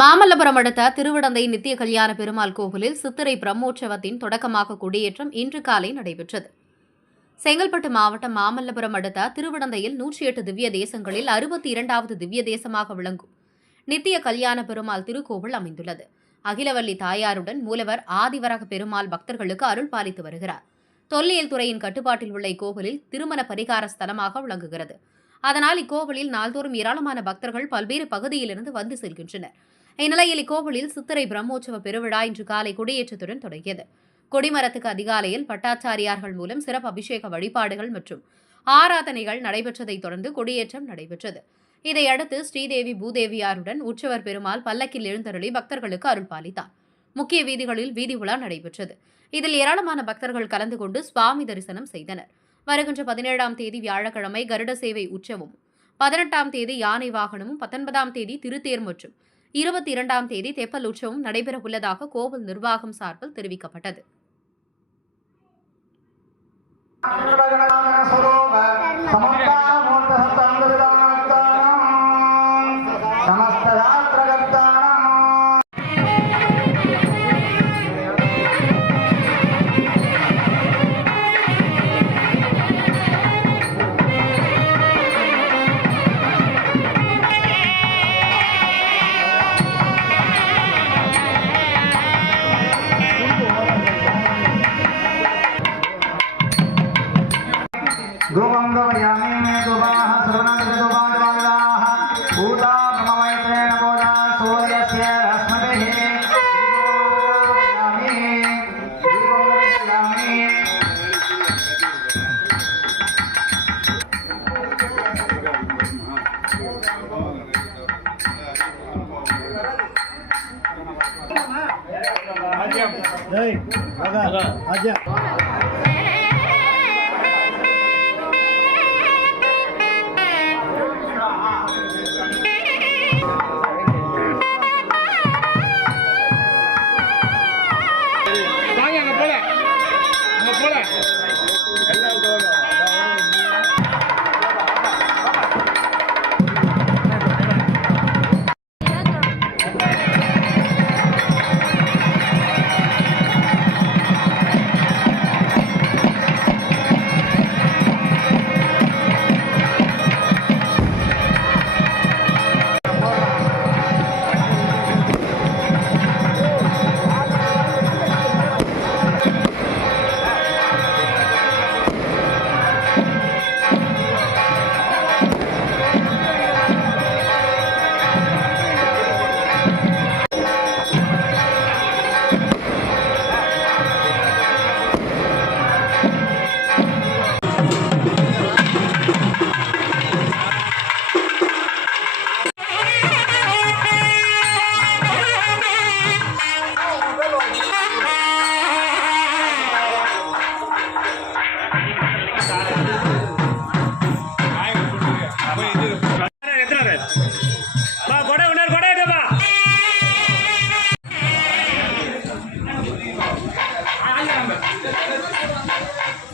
மாமல்லபுரம் அடுத்த திருவிடந்தை நித்திய கல்யாண பெருமாள் கோவிலில் சித்திரை பிரம்மோற்சவத்தின் தொடக்கமாக கொடியேற்றம் இன்று காலை நடைபெற்றது. செங்கல்பட்டு மாவட்டம் மாமல்லபுரம் அடுத்த திருவிடந்தையில் நூற்றி எட்டு திவ்ய தேசங்களில் அறுபத்தி இரண்டாவது திவ்ய தேசமாக விளங்கும் நித்திய கல்யாண பெருமாள் திருக்கோவில் அமைந்துள்ளது. அகிலவல்லி தாயாருடன் மூலவர் ஆதிவரக பெருமாள் பக்தர்களுக்கு அருள் பாலித்து வருகிறார். தொல்லியல் துறையின் கட்டுப்பாட்டில் உள்ள இக்கோவிலில் திருமண பரிகார ஸ்தலமாக விளங்குகிறது. அதனால் இக்கோவிலில் நாள்தோறும் ஏராளமான பக்தர்கள் பல்வேறு பகுதியிலிருந்து வந்து செல்கின்றனர். இந்நிலையில் இக்கோவிலில் சித்திரை பிரம்மோற்சவ பெருவிழா இன்று காலை கொடியேற்றத்துடன் தொடங்கியது. கொடிமரத்துக்கு அதிகாலையில் பட்டாச்சாரியார்கள் மூலம் சிறப்பு அபிஷேக வழிபாடுகள் மற்றும் ஆராதனைகள் நடைபெற்றதைத் தொடர்ந்து கொடியேற்றம் நடைபெற்றது. இதையடுத்து ஸ்ரீதேவி பூதேவியாருடன் உற்சவர் பெருமாள் பல்லக்கில் எழுந்தருளி பக்தர்களுக்கு அருள் பாலித்தார். முக்கிய வீதிகளில் வீதி உலா நடைபெற்றது. இதில் ஏராளமான பக்தர்கள் கலந்து கொண்டு சுவாமி தரிசனம் செய்தனர். வருகின்ற பதினேழாம் தேதி வியாழக்கிழமை கருட சேவை உற்சவமும் பதினெட்டாம் தேதி யானை வாகனமும் பத்தொன்பதாம் தேதி திருத்தேர் மற்றும் இருபத்தி இரண்டாம் தேதி தெப்பல் உற்சவம் நடைபெறவுள்ளதாக கோவில் நிர்வாகம் சார்பில் தெரிவிக்கப்பட்டது. சமந்தா மூர்த்த गोवङ्गवयामि मे दुबाः सर्वनाकृत दुबादवादाः भूता ब्रह्ममैत्रे नमोदा सूर्यस्य どうぞ。